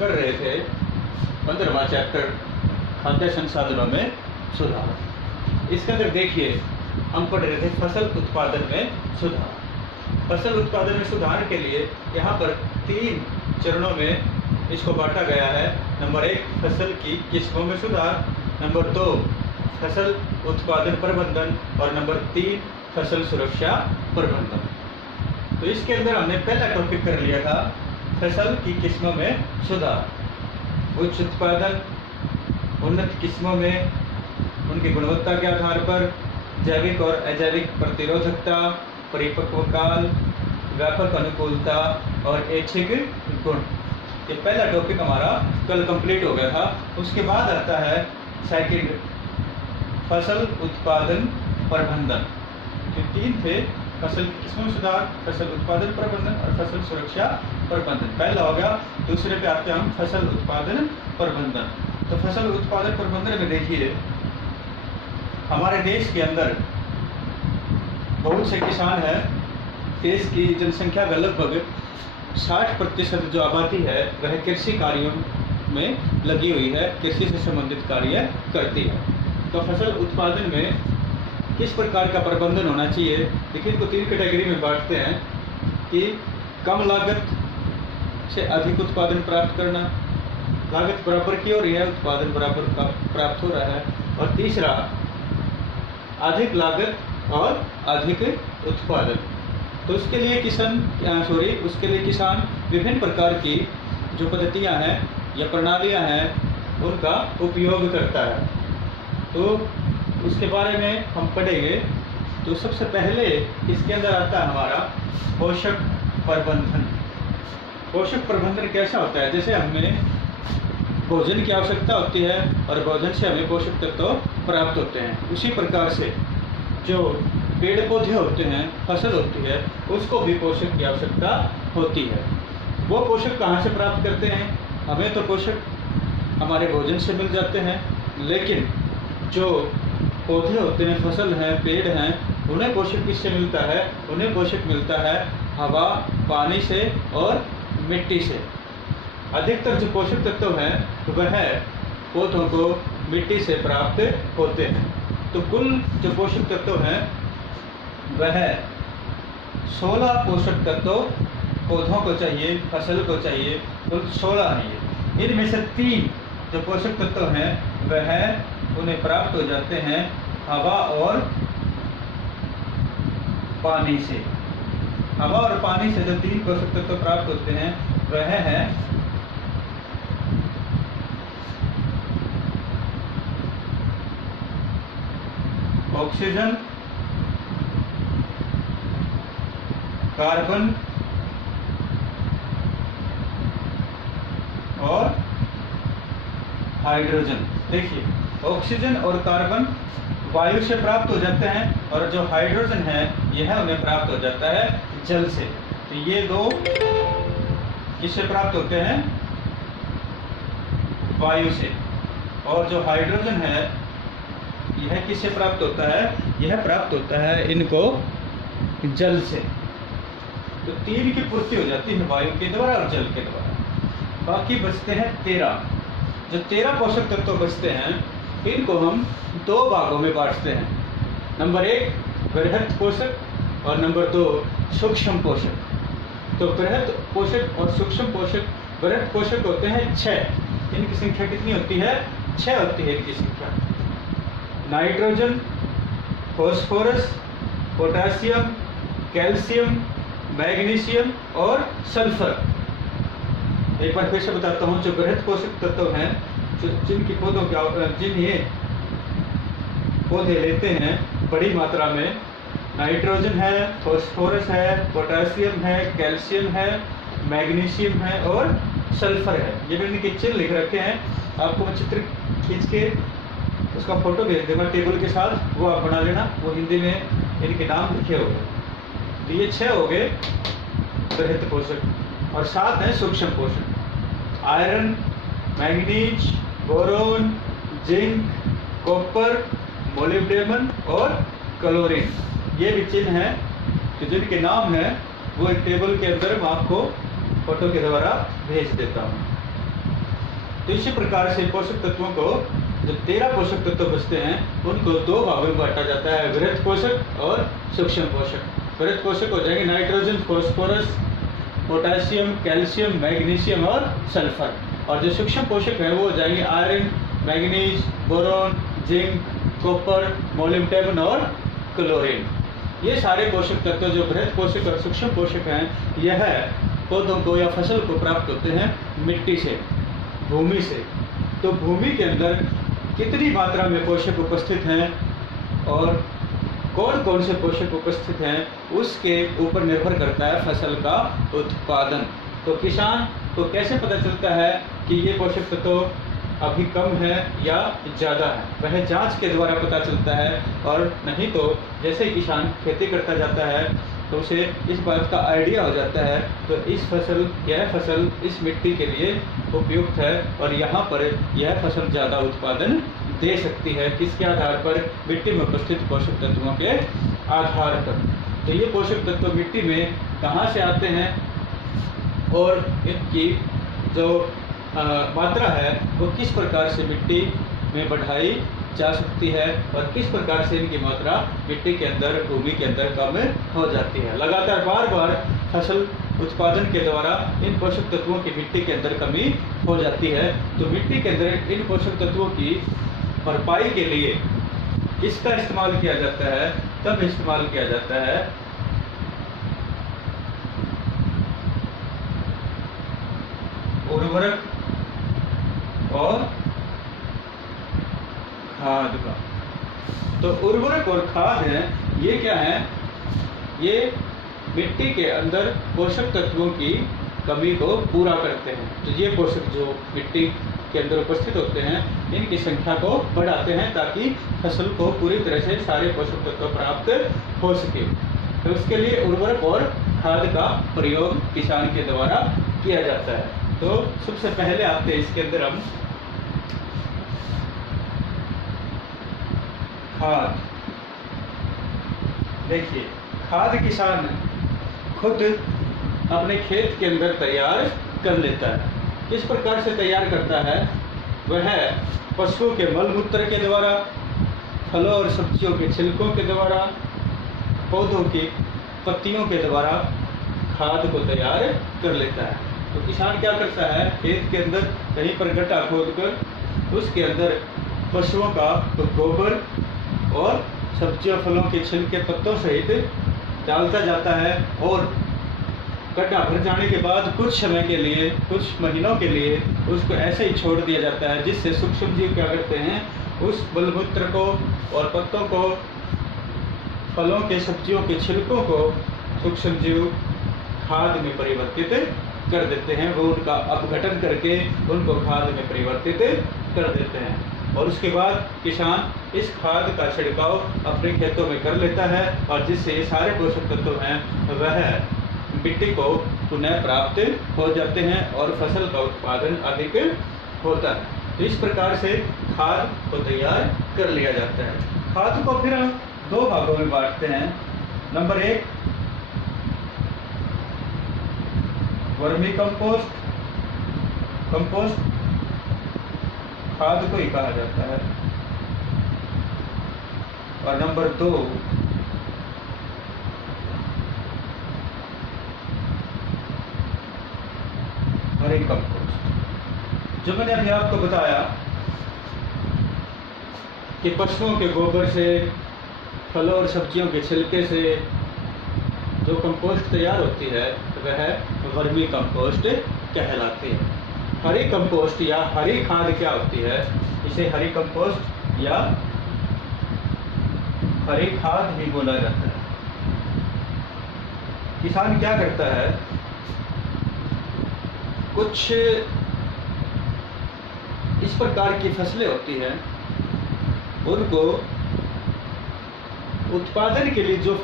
कर रहे थे 15वां चैप्टर खाद्य संसाधनों में सुधार। इसके अंदर देखिए हम पढ़ रहे थे फसल उत्पादन में सुधार। फसल उत्पादन में सुधार के लिए यहाँ पर 3 चरणों में इसको बांटा गया है। नंबर 1 फसल की किस्मों में सुधार, नंबर 2 फसल उत्पादन प्रबंधन और नंबर 3 फसल सुरक्षा प्रबंधन। तो इसके अंदर हमने पहला टॉपिक कर लिया था फसल की किस्मों में सुधार। उच्च उत्पादन, उन्नत किस्मों में उनकी गुणवत्ता के आधार पर जैविक और अजैविक प्रतिरोधकता, परिपक्व काल, व्यापक अनुकूलता और ऐच्छिक गुण। ये पहला टॉपिक हमारा कल कंप्लीट हो गया था। उसके बाद आता है सेकंड फसल उत्पादन प्रबंधन। तो 3 थे, फसल की किस्मों में सुधार, फसल उत्पादन प्रबंधन और फसल सुरक्षा प्रबंधन। पहला हो गया। दूसरे पे आते हैं हम फसल उत्पादन प्रबंधन। तो फसल उत्पादन प्रबंधन में देखिए हमारे देश के अंदर बहुत से किसान हैं। देश की जनसंख्या का लगभग 60% जो आबादी है वह कृषि कार्यों में लगी हुई है, कृषि से संबंधित कार्य करती है। तो फसल उत्पादन में किस प्रकार का प्रबंधन होना चाहिए? देखिए इनको 3 कैटेगरी में बांटते हैं कि कम लागत से अधिक उत्पादन प्राप्त करना, लागत बराबर की हो रही है, उत्पादन बराबर का प्राप्त हो रहा है, और तीसरा अधिक लागत और अधिक उत्पादन। तो उसके लिए उसके लिए किसान विभिन्न प्रकार की जो पद्धतियां हैं या प्रणालियां हैं उनका उपयोग करता है। तो उसके बारे में हम पढ़ेंगे। तो सबसे पहले इसके अंदर आता है हमारा पोषक प्रबंधन। पोषक प्रबंधन कैसा होता है? जैसे हमें भोजन की आवश्यकता होती है और भोजन से हमें पोषक तत्व प्राप्त होते हैं, उसी प्रकार से जो पेड़ पौधे होते हैं, फसल होती है, उसको भी पोषक की आवश्यकता होती है। वो पोषक कहाँ से प्राप्त करते हैं? हमें तो पोषक हमारे भोजन से मिल जाते हैं, लेकिन जो पौधे होते हैं, फसल हैं, पेड़ हैं, उन्हें पोषक किससे मिलता है? उन्हें पोषक मिलता है हवा, पानी से और मिट्टी से। अधिकतर जो पोषक तत्व हैं वह पौधों को मिट्टी से प्राप्त होते हैं। तो कुल जो पोषक तत्व हैं वह 16 पोषक तत्व पौधों को चाहिए, फसल को चाहिए, कुल 16 है। इनमें से 3 जो पोषक तत्व हैं वह उन्हें प्राप्त हो जाते हैं हवा और पानी से। हवा और पानी से जो 3 पोषक तत्व प्राप्त होते हैं वह है ऑक्सीजन, कार्बन और हाइड्रोजन। देखिए ऑक्सीजन और कार्बन वायु से प्राप्त हो जाते हैं और जो हाइड्रोजन है यह उन्हें प्राप्त हो जाता है जल से। तो ये 2 किससे प्राप्त होते हैं? वायु से। और जो हाइड्रोजन है यह किससे प्राप्त होता है? यह प्राप्त होता है इनको जल से। तो 3 की पूर्ति हो जाती है वायु के द्वारा और जल के द्वारा। बाकी बचते हैं 13। जो 13 पोषक तत्व बचते हैं इनको हम 2 भागों में बांटते हैं। नंबर 1 बृहत पोषक और नंबर 2 सूक्ष्म पोषक। तो बृहत पोषक और सूक्ष्म पोषक, बृहत पोषक होते हैं 6। इनकी संख्या कितनी होती है? 6 होती है इनकी संख्या। Nitrogen, phosphorus, potassium, calcium, magnesium और सल्फर। एक बार फिर से बताता हूँ। जो बृहत पोषक तत्व हैं, जिनकी जिन्हें पौधे लेते हैं बड़ी मात्रा में, नाइट्रोजन है, फॉस्फोरस है, पोटासियम है, कैल्शियम है, मैग्नीशियम है और सल्फर है। ये मैंने इनके चिन्ह लिख रखे हैं। आपको मैं चित्र खींच के उसका फोटो भेज दूंगा टेबल के साथ, वो आप बना लेना। वो हिंदी में इनके नाम लिखे हुए हैं। तो ये 6 हो गए बृहत पोषक और 7 हैं सूक्ष्म पोषक। Iron, manganese, boron, zinc, copper, molybdenum और क्लोरीन। ये भी चिन्ह हैं तो जिनके नाम हैं वो एक टेबल के अंदर मैं आपको फोटो के द्वारा भेज देता हूँ। तो इसी प्रकार से पोषक तत्वों को, जो 13 पोषक तत्व बचते हैं, उनको 2 भागों में बांटा जाता है, वृहद पोषक और सूक्ष्म पोषक। वृहद पोषक हो जाएंगे nitrogen, phosphorus, potassium, calcium, magnesium और सल्फर। और जो सूक्ष्म पोषक हैं वो हो जाएंगे iron, manganese, boron, zinc, copper, molybdenum और क्लोरीन। ये सारे पोषक तत्व जो वृहद पोषक और सूक्ष्म पोषक हैं, यह पौधों को या फसल को प्राप्त होते हैं मिट्टी से, भूमि से। तो भूमि के अंदर कितनी मात्रा में पोषक उपस्थित हैं और कौन कौन से पोषक उपस्थित हैं, उसके ऊपर निर्भर करता है फसल का उत्पादन। तो किसान को कैसे पता चलता है कि ये पोषक तत्व अभी कम है या ज़्यादा है? वह जांच के द्वारा पता चलता है। और नहीं तो जैसे ही किसान खेती करता जाता है तो उसे इस बात का आइडिया हो जाता है, तो यह फसल इस मिट्टी के लिए उपयुक्त है और यहाँ पर यह फसल ज़्यादा उत्पादन दे सकती है। किसके आधार पर? मिट्टी में उपस्थित पोषक तत्वों के आधार पर। तो ये पोषक तत्व मिट्टी में कहाँ से आते हैं और इनकी जो मात्रा है वो किस प्रकार से मिट्टी में बढ़ाई जा सकती है और किस प्रकार से इनकी मात्रा मिट्टी के अंदर, भूमि के अंदर कम हो जाती है। लगातार बार बार फसल उत्पादन के द्वारा इन पोषक तत्वों की मिट्टी के अंदर कमी हो जाती है। तो मिट्टी के अंदर इन पोषक तत्वों की भरपाई के लिए इसका इस्तेमाल किया जाता है, तब इस्तेमाल किया जाता है उर्वरक और खाद का। तो उर्वरक और खाद है, ये क्या है? ये मिट्टी के अंदर पोषक तत्वों की कमी को पूरा करते हैं। तो ये पोषक जो मिट्टी के अंदर उपस्थित होते हैं, इनकी संख्या को बढ़ाते हैं ताकि फसल को पूरी तरह से सारे पोषक तत्व प्राप्त हो सके। तो उसके लिए उर्वरक और खाद का प्रयोग किसान के द्वारा किया जाता है। तो सबसे पहले आते हैं इसके अंदर हम खाद। देखिए, खाद किसान खुद अपने खेत के अंदर तैयार कर लेता है। किस प्रकार से तैयार करता है? वह पशुओं के मल मूत्र के द्वारा, फलों और सब्जियों के छिलकों के द्वारा, पौधों की पत्तियों के द्वारा खाद को तैयार कर लेता है। तो किसान क्या करता है? खेत के अंदर कहीं पर गड्ढा खोदकर उसके अंदर पशुओं का गोबर और सब्जियों फलों के छिलके पत्तों सहित डालता जाता है और गड्ढा भर जाने के बाद कुछ समय के लिए, कुछ महीनों के लिए उसको ऐसे ही छोड़ दिया जाता है, जिससे सूक्ष्म जीव क्या करते हैं? उस मलमूत्र को और पत्तों को, फलों के, सब्जियों के छिलकों को सूक्ष्म जीव खाद में परिवर्तित कर देते हैं। वो उनका अपघटन करके उनको खाद में परिवर्तित कर देते हैं और उसके बाद किसान इस खाद का छिड़काव अपने खेतों में कर लेता है और जिससे ये सारे पोषक तत्व हैं वह मिट्टी को पुनः प्राप्त हो जाते हैं और फसल का उत्पादन अधिक होता है। तो इस प्रकार से खाद को तैयार कर लिया जाता है। खाद को फिर हम 2 भागों में बांटते हैं। नंबर 1 वर्मी कंपोस्ट, कंपोस्ट खाद को ही कहा जाता है। और नंबर 2 हरी कंपोस्ट। जो मैंने अभी आपको बताया कि पशुओं के गोबर से, फलों और सब्जियों के छिलके से जो कंपोस्ट तैयार होती है वह वर्मी कंपोस्ट कहलाती है। हरी कंपोस्ट या हरी खाद क्या होती है? इसे हरी कंपोस्ट या हरी खाद ही बोला जाता है। किसान क्या करता है? कुछ इस प्रकार की फसलें होती हैं, उनको उत्पादन के लिए जो